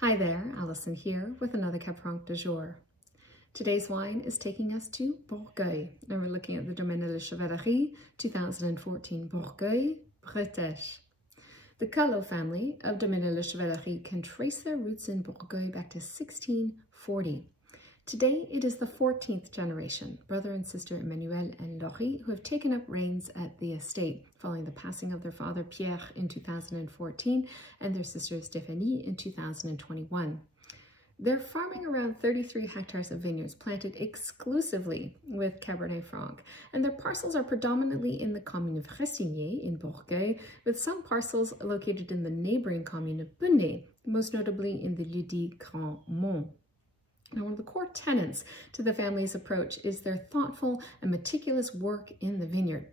Hi there, Alison here with another Cab Franc du jour. Today's wine is taking us to Bourgueil, and we're looking at the Domaine de Chevalerie 2014 Bourgueil Bretêche. The Caslot family of Domaine de Chevalerie can trace their roots in Bourgueil back to 1640. Today it is the 14th generation, brother and sister Emmanuel and Laurie, who have taken up reins at the estate following the passing of their father Pierre in 2014 and their sister Stéphanie in 2021. They're farming around 33 hectares of vineyards planted exclusively with Cabernet Franc, and their parcels are predominantly in the commune of Restigné in Bourgueil, with some parcels located in the neighboring commune of Benais, most notably in the lieu-dit Grand-Mont. Now, one of the core tenets to the family's approach is their thoughtful and meticulous work in the vineyard.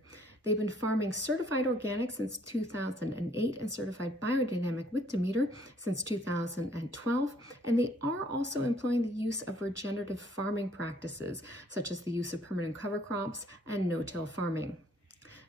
They've been farming certified organic since 2008 and certified biodynamic with Demeter since 2012, and they are also employing the use of regenerative farming practices, such as the use of permanent cover crops and no-till farming.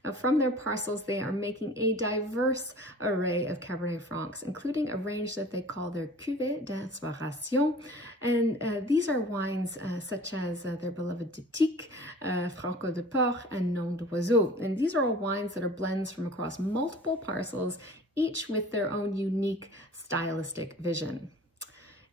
Now, from their parcels, they are making a diverse array of Cabernet Francs, including a range that they call their cuvées d'inspiration. And these are wines such as their beloved Diptyque, Franc de Porc, and Nom d'Oiseau. And these are all wines that are blends from across multiple parcels, each with their own unique stylistic vision.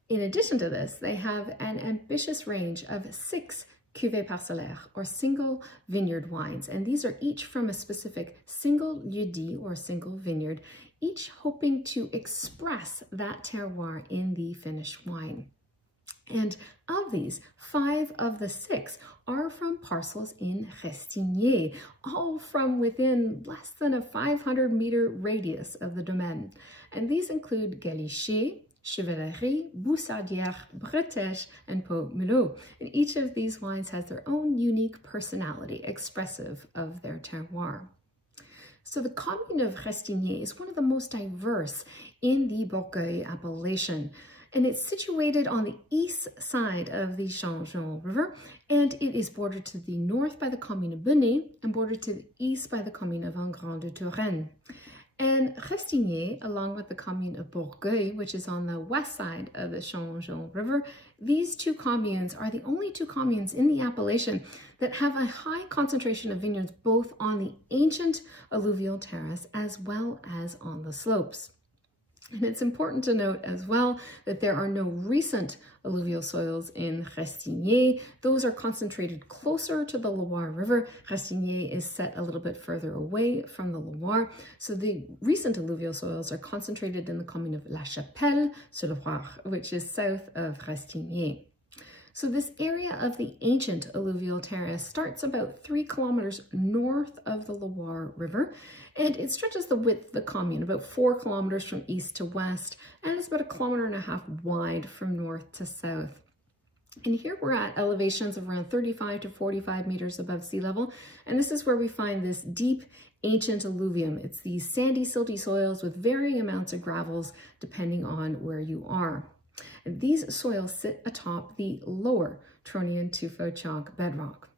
In addition to this, they have an ambitious range of 6 cuvées parcellaires, or single vineyard wines, and these are each from a specific single lieu-dit or single vineyard, each hoping to express that terroir in the finished wine. And of these, 5 of the 6 are from parcels in Restigné, all from within less than a 500-meter radius of the domaine. And these include Galichet, Chevalerie, Bourgueil Bretêche, and Pomerleau. And each of these wines has their own unique personality, expressive of their terroir. So the commune of Restigné is one of the most diverse in the Bourgueil appellation, and it's situated on the east side of the Changement River, and it is bordered to the north by the commune of Benais and bordered to the east by the commune of Engrand-de-Touraine. And Restigné, along with the commune of Bourgueil, which is on the west side of the Changement River, these two communes are the only two communes in the appellation that have a high concentration of vineyards both on the ancient alluvial terrace as well as on the slopes. And it's important to note as well that there are no recent alluvial soils in Restigné. Those are concentrated closer to the Loire River. Restigné is set a little bit further away from the Loire. So the recent alluvial soils are concentrated in the commune of La Chapelle-sur-Loire, which is south of Restigné. So this area of the ancient alluvial terrace starts about 3 kilometers north of the Loire River, and it stretches the width of the commune about 4 kilometers from east to west, and it's about 1.5 kilometers wide from north to south. And here we're at elevations of around 35 to 45 meters above sea level, and this is where we find this deep ancient alluvium. It's these sandy, silty soils with varying amounts of gravels depending on where you are. And these soils sit atop the lower Tronian tuffeau chalk bedrock.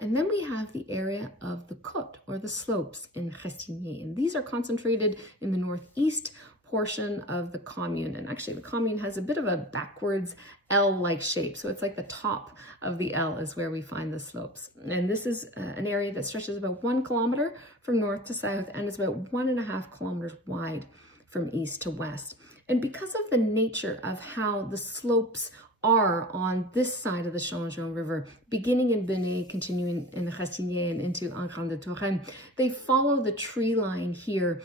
And then we have the area of the côte, or the slopes, in Restigné. And these are concentrated in the northeast portion of the commune. And actually the commune has a bit of a backwards L-like shape. So it's like the top of the L is where we find the slopes. And this is an area that stretches about 1 kilometer from north to south and is about 1.5 kilometers wide from east to west. And because of the nature of how the slopes are on this side of the Changement River, beginning in Benais, continuing in Restigné and into Engrand-de-Touraine, they follow the tree line here.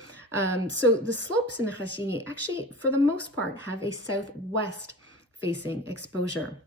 So the slopes in Restigné actually, for the most part, have a southwest facing exposure.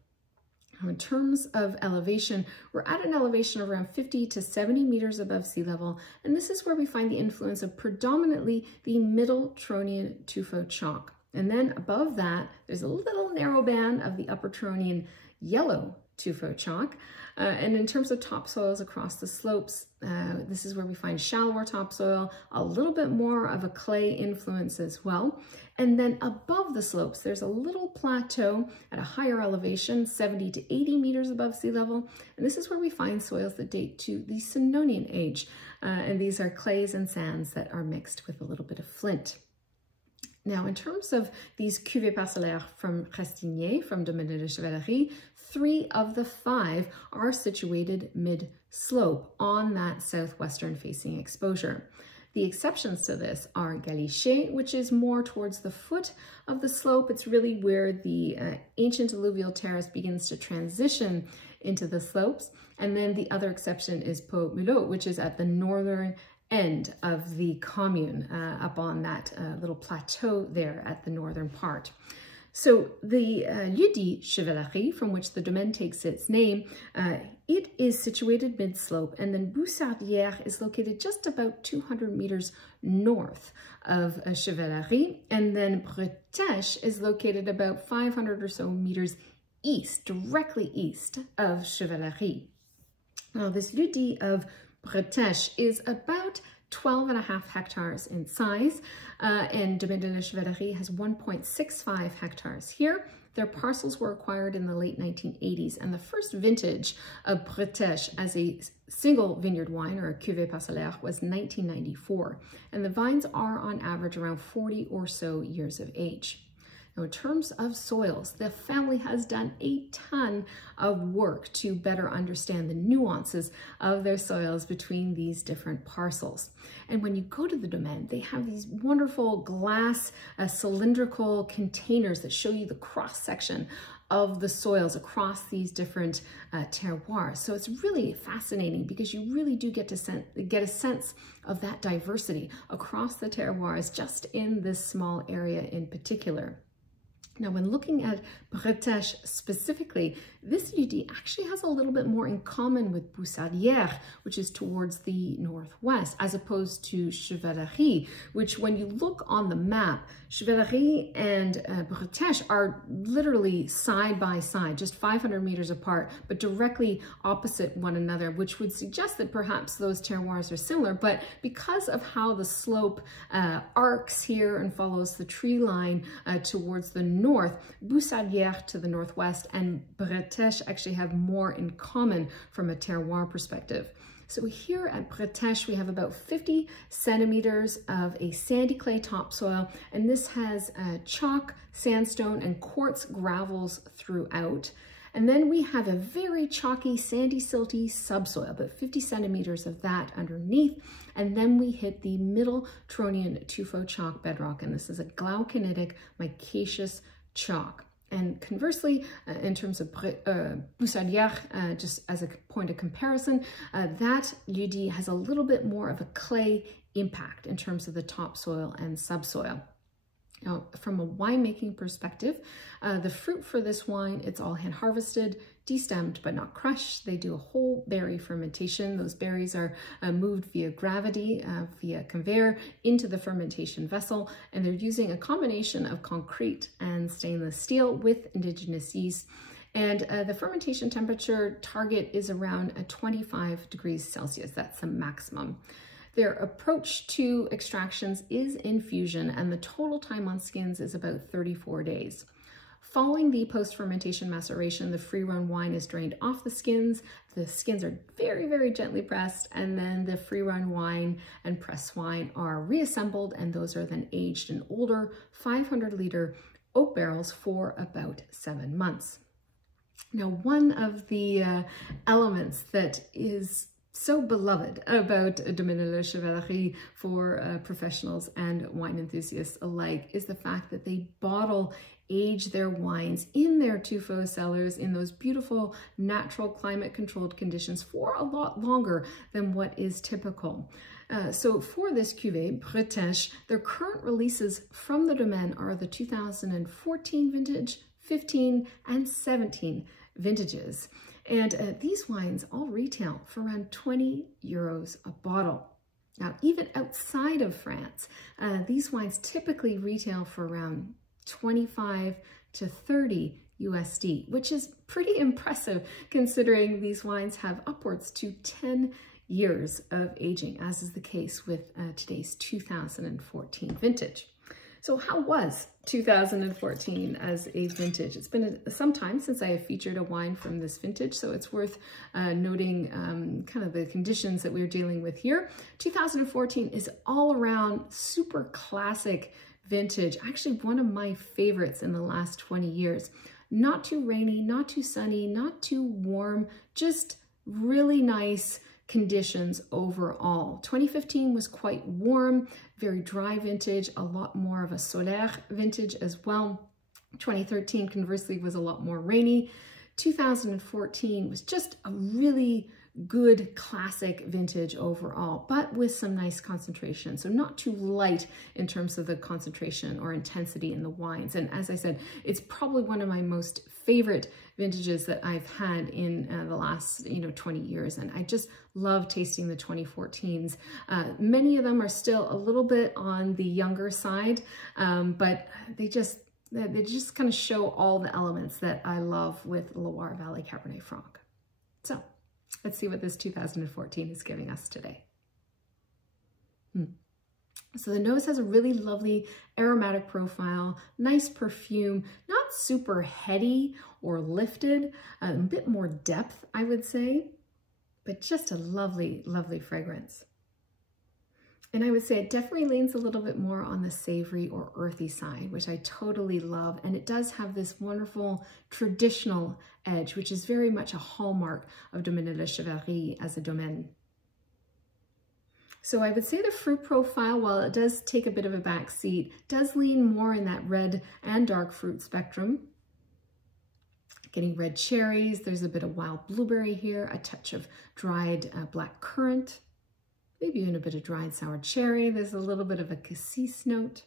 Now, in terms of elevation, we're at an elevation of around 50 to 70 meters above sea level, and this is where we find the influence of predominantly the middle Tronian tuffeau chalk. And then above that, there's a little narrow band of the upper Tronian yellow tuffeau chalk. And in terms of topsoils across the slopes, this is where we find shallower topsoil, a little bit more of a clay influence as well. And then above the slopes, there's a little plateau at a higher elevation, 70 to 80 meters above sea level. And this is where we find soils that date to the Cenobian age. And these are clays and sands that are mixed with a little bit of flint. Now, in terms of these cuvées parcellaires from Restigné, from Domaine de Chevalerie, 3 of the 5 are situated mid-slope on that southwestern facing exposure. The exceptions to this are Galichet, which is more towards the foot of the slope. It's really where the ancient alluvial terrace begins to transition into the slopes. And then the other exception is Pot-Mulot, which is at the northern end of the commune, up on that little plateau there at the northern part. So the lieu-dit Chevalerie, from which the domain takes its name, it is situated mid-slope, and then Boussardière is located just about 200 meters north of Chevalerie, and then Bretêche is located about 500 or so meters east, directly east of Chevalerie. Now, this lieu-dit of Bretêche is about 12.5 hectares in size, and Domaine de la Chevalerie has 1.65 hectares here. Their parcels were acquired in the late 1980s, and the first vintage of Bretêche as a single vineyard wine, or a cuvée parcellaire, was 1994, and the vines are on average around 40 or so years of age. Now, in terms of soils, the family has done a ton of work to better understand the nuances of their soils between these different parcels. And when you go to the domain, they have these wonderful glass cylindrical containers that show you the cross-section of the soils across these different terroirs. So it's really fascinating because you really do get a sense of that diversity across the terroirs just in this small area in particular. Now, when looking at Bretêche specifically, this lieu-dit actually has a little bit more in common with Boussardière, which is towards the northwest, as opposed to Chevalerie, which when you look on the map, Chevalerie and Bretêche are literally side by side, just 500 meters apart, but directly opposite one another, which would suggest that perhaps those terroirs are similar. But because of how the slope arcs here and follows the tree line towards the north, Boussardière to the northwest and Bretêche actually have more in common from a terroir perspective. So here at Bretêche, we have about 50 centimeters of a sandy clay topsoil, and this has chalk, sandstone, and quartz gravels throughout. And then we have a very chalky, sandy, silty subsoil, about 50 centimeters of that underneath. And then we hit the middle Turonian tuffo chalk bedrock, and this is a glauconitic micaceous chalk. And conversely, in terms of Boussardière, just as a point of comparison, that lieu-dit has a little bit more of a clay impact in terms of the topsoil and subsoil. Now, from a winemaking perspective, the fruit for this wine, it's all hand harvested, destemmed but not crushed. They do a whole berry fermentation. Those berries are moved via gravity, via conveyor, into the fermentation vessel, and they're using a combination of concrete and stainless steel with indigenous yeast. And the fermentation temperature target is around 25 degrees Celsius. That's the maximum. Their approach to extractions is infusion, and the total time on skins is about 34 days. Following the post-fermentation maceration, the free-run wine is drained off the skins. The skins are very, very gently pressed, and then the free-run wine and pressed wine are reassembled, and those are then aged in older 500-liter oak barrels for about 7 months. Now, one of the elements that is so beloved about Domaine de la Chevalerie for professionals and wine enthusiasts alike is the fact that they bottle age their wines in their tuffo cellars in those beautiful natural climate controlled conditions for a lot longer than what is typical. So for this cuvée, Bretêche, their current releases from the domaine are the 2014 vintage, 15 and 17 vintages. And these wines all retail for around 20 euros a bottle. Now, even outside of France, these wines typically retail for around 25 to 30 USD, which is pretty impressive considering these wines have upwards to 10 years of aging, as is the case with today's 2014 vintage. So how was 2014 as a vintage? It's been some time since I have featured a wine from this vintage, so it's worth noting kind of the conditions that we're dealing with here. 2014 is all around super classic vintage, actually one of my favorites in the last 20 years. Not too rainy, not too sunny, not too warm, just really nice conditions overall. 2015 was quite warm, very dry vintage, a lot more of a solaire vintage as well. 2013, conversely, was a lot more rainy. 2014 was just a really good classic vintage overall, but with some nice concentration. So not too light in terms of the concentration or intensity in the wines. And as I said, it's probably one of my most favorite vintages that I've had in the last 20 years. And I just love tasting the 2014s. Many of them are still a little bit on the younger side, but they just kind of show all the elements that I love with Loire Valley Cabernet Franc. So let's see what this 2014 is giving us today. So the nose has a really lovely aromatic profile, nice perfume, not super heady or lifted, a bit more depth, I would say, but just a lovely, lovely fragrance. And I would say it definitely leans a little bit more on the savory or earthy side, which I totally love. And it does have this wonderful traditional edge, which is very much a hallmark of Domaine de Chevalerie as a domaine. So I would say the fruit profile, while it does take a bit of a back seat, does lean more in that red and dark fruit spectrum. Getting red cherries, there's a bit of wild blueberry here, a touch of dried black currant, maybe even a bit of dried sour cherry. There's a little bit of a cassis note.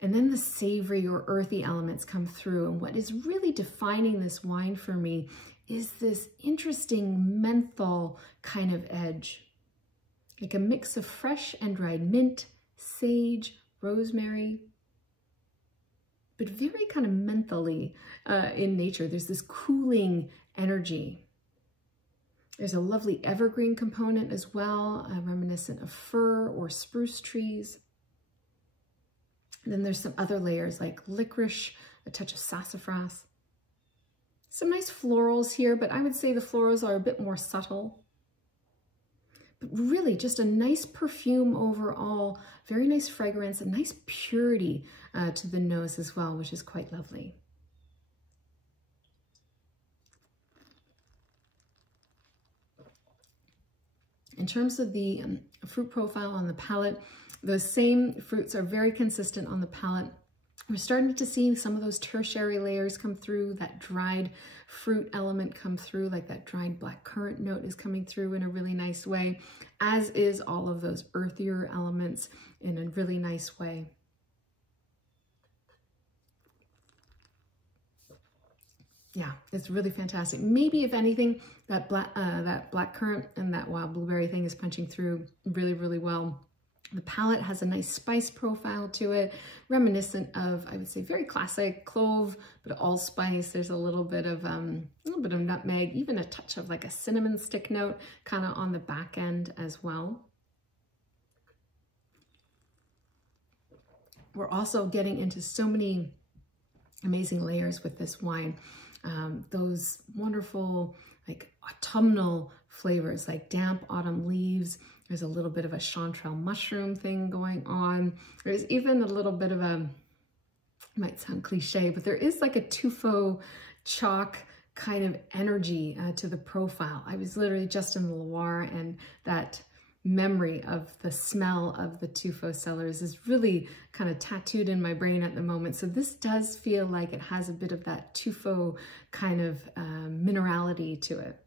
And then the savory or earthy elements come through. And what is really defining this wine for me is this interesting menthol kind of edge. Like a mix of fresh and dried mint, sage, rosemary, but very kind of mentholy in nature. There's this cooling energy. There's a lovely evergreen component as well, reminiscent of fir or spruce trees. And then there's some other layers like licorice, a touch of sassafras. Some nice florals here, but I would say the florals are a bit more subtle. But really just a nice perfume overall, very nice fragrance, a nice purity to the nose as well, which is quite lovely. In terms of the fruit profile on the palate, those same fruits are very consistent on the palate. We're starting to see some of those tertiary layers come through, that dried fruit element come through, like that dried black currant note is coming through in a really nice way, as is all of those earthier elements in a really nice way. Yeah, it's really fantastic. Maybe if anything, that black currant and that wild blueberry thing is punching through really, really well. The palate has a nice spice profile to it, reminiscent of, I would say, very classic clove, but allspice. There's a little bit of nutmeg, even a touch of like a cinnamon stick note kind of on the back end as well. We're also getting into so many amazing layers with this wine. Those wonderful like autumnal flavors like damp autumn leaves. There's a little bit of a chanterelle mushroom thing going on. There's even a little bit of a, might sound cliche, but there is like a tuffeau chalk kind of energy to the profile. I was literally just in the Loire, and that memory of the smell of the tuffeau cellars is really kind of tattooed in my brain at the moment. So this does feel like it has a bit of that tuffeau kind of minerality to it.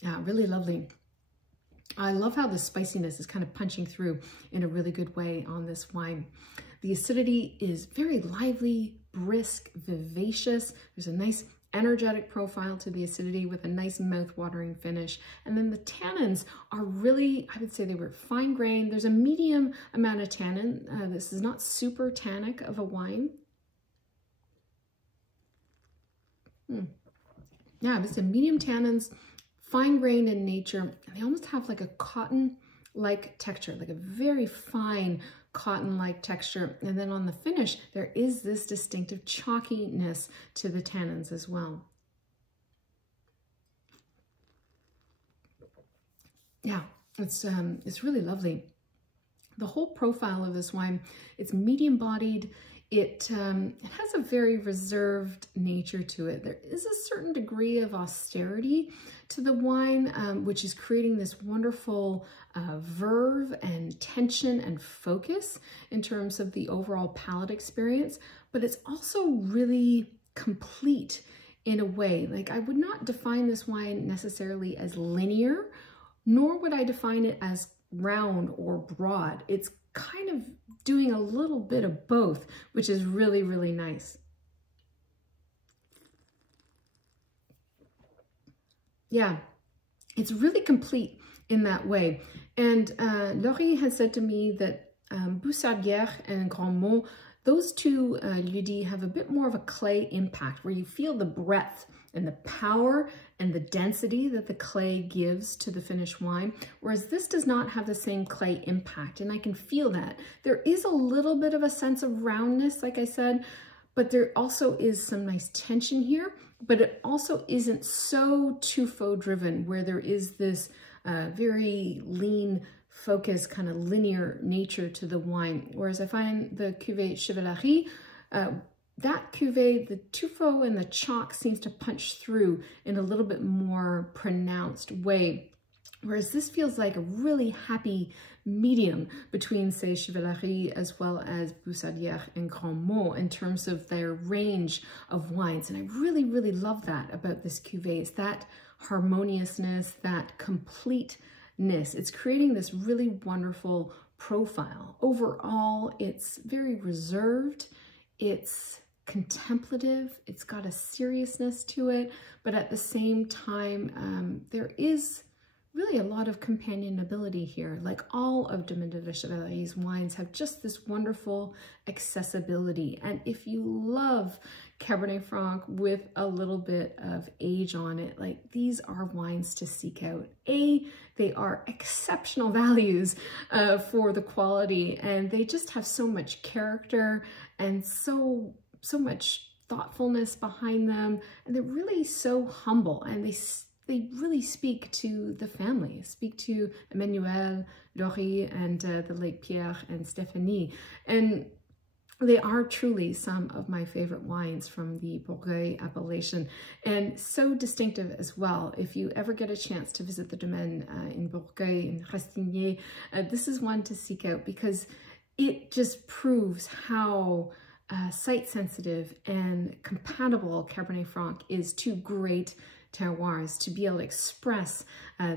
Yeah, really lovely. I love how the spiciness is kind of punching through in a really good way on this wine. The acidity is very lively, brisk, vivacious. There's a nice energetic profile to the acidity with a nice mouth-watering finish. And then the tannins are really, I would say they were fine grained. There's a medium amount of tannin. This is not super tannic of a wine. Yeah, it's a medium tannins, fine-grained in nature. They almost have like a cotton-like texture, like a very fine cotton-like texture. And then on the finish, there is this distinctive chalkiness to the tannins as well. Yeah, It's really lovely. The whole profile of this wine, it's medium bodied. It has a very reserved nature to it. There is a certain degree of austerity to the wine, which is creating this wonderful verve and tension and focus in terms of the overall palate experience, but it's also really complete in a way. Like, I would not define this wine necessarily as linear, nor would I define it as round or broad. It's kind of doing a little bit of both, which is really, really nice. Yeah, it's really complete in that way. And Laurie has said to me that Bourgueil and Grand-Mont, those two lieu-dit have a bit more of a clay impact, where you feel the breadth and the power and the density that the clay gives to the finished wine, whereas this does not have the same clay impact, and I can feel that. There is a little bit of a sense of roundness, like I said, but there also is some nice tension here, but it also isn't so tuffo driven, where there is this very lean focus, kind of linear nature to the wine. Whereas I find the cuvée Chevalerie, that cuvée, the tuffo and the chalk seems to punch through in a little bit more pronounced way. Whereas this feels like a really happy medium between, say, Chevalerie as well as Bourgueil and Grand-Mont in terms of their range of wines. And I really, really love that about this cuvée, is that harmoniousness, that completeness. It's creating this really wonderful profile. Overall, it's very reserved. It's contemplative. It's got a seriousness to it, but at the same time, there is really a lot of companionability here. Like all of Domaine de Chevallerie's wines have just this wonderful accessibility. And if you love Cabernet Franc with a little bit of age on it, like, these are wines to seek out. They are exceptional values for the quality, and they just have so much character and so much thoughtfulness behind them, and they're really so humble, and they really speak to the family, speak to Emmanuel, Laurie, and the late Pierre and Stéphanie. And they are truly some of my favorite wines from the Bourgueil appellation, and so distinctive as well. If you ever get a chance to visit the Domaine in Bourgueil, in Restigné, this is one to seek out, because it just proves how site sensitive and compatible Cabernet Franc is to great terroirs, to be able to express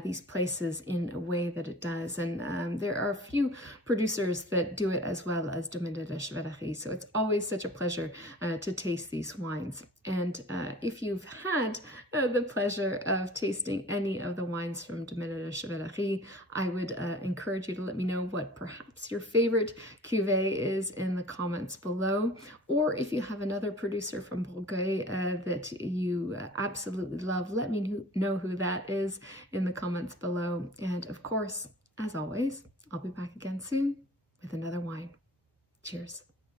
these places in a way that it does. And there are a few producers that do it as well as Domaine de Chevalerie, so it's always such a pleasure to taste these wines. And if you've had the pleasure of tasting any of the wines from Domaine de Chevalerie, I would encourage you to let me know what perhaps your favorite cuvée is in the comments below, or if you have another producer from Bourgueil that you absolutely love, let me know who that is in the comments below. And of course, as always, I'll be back again soon with another wine. Cheers.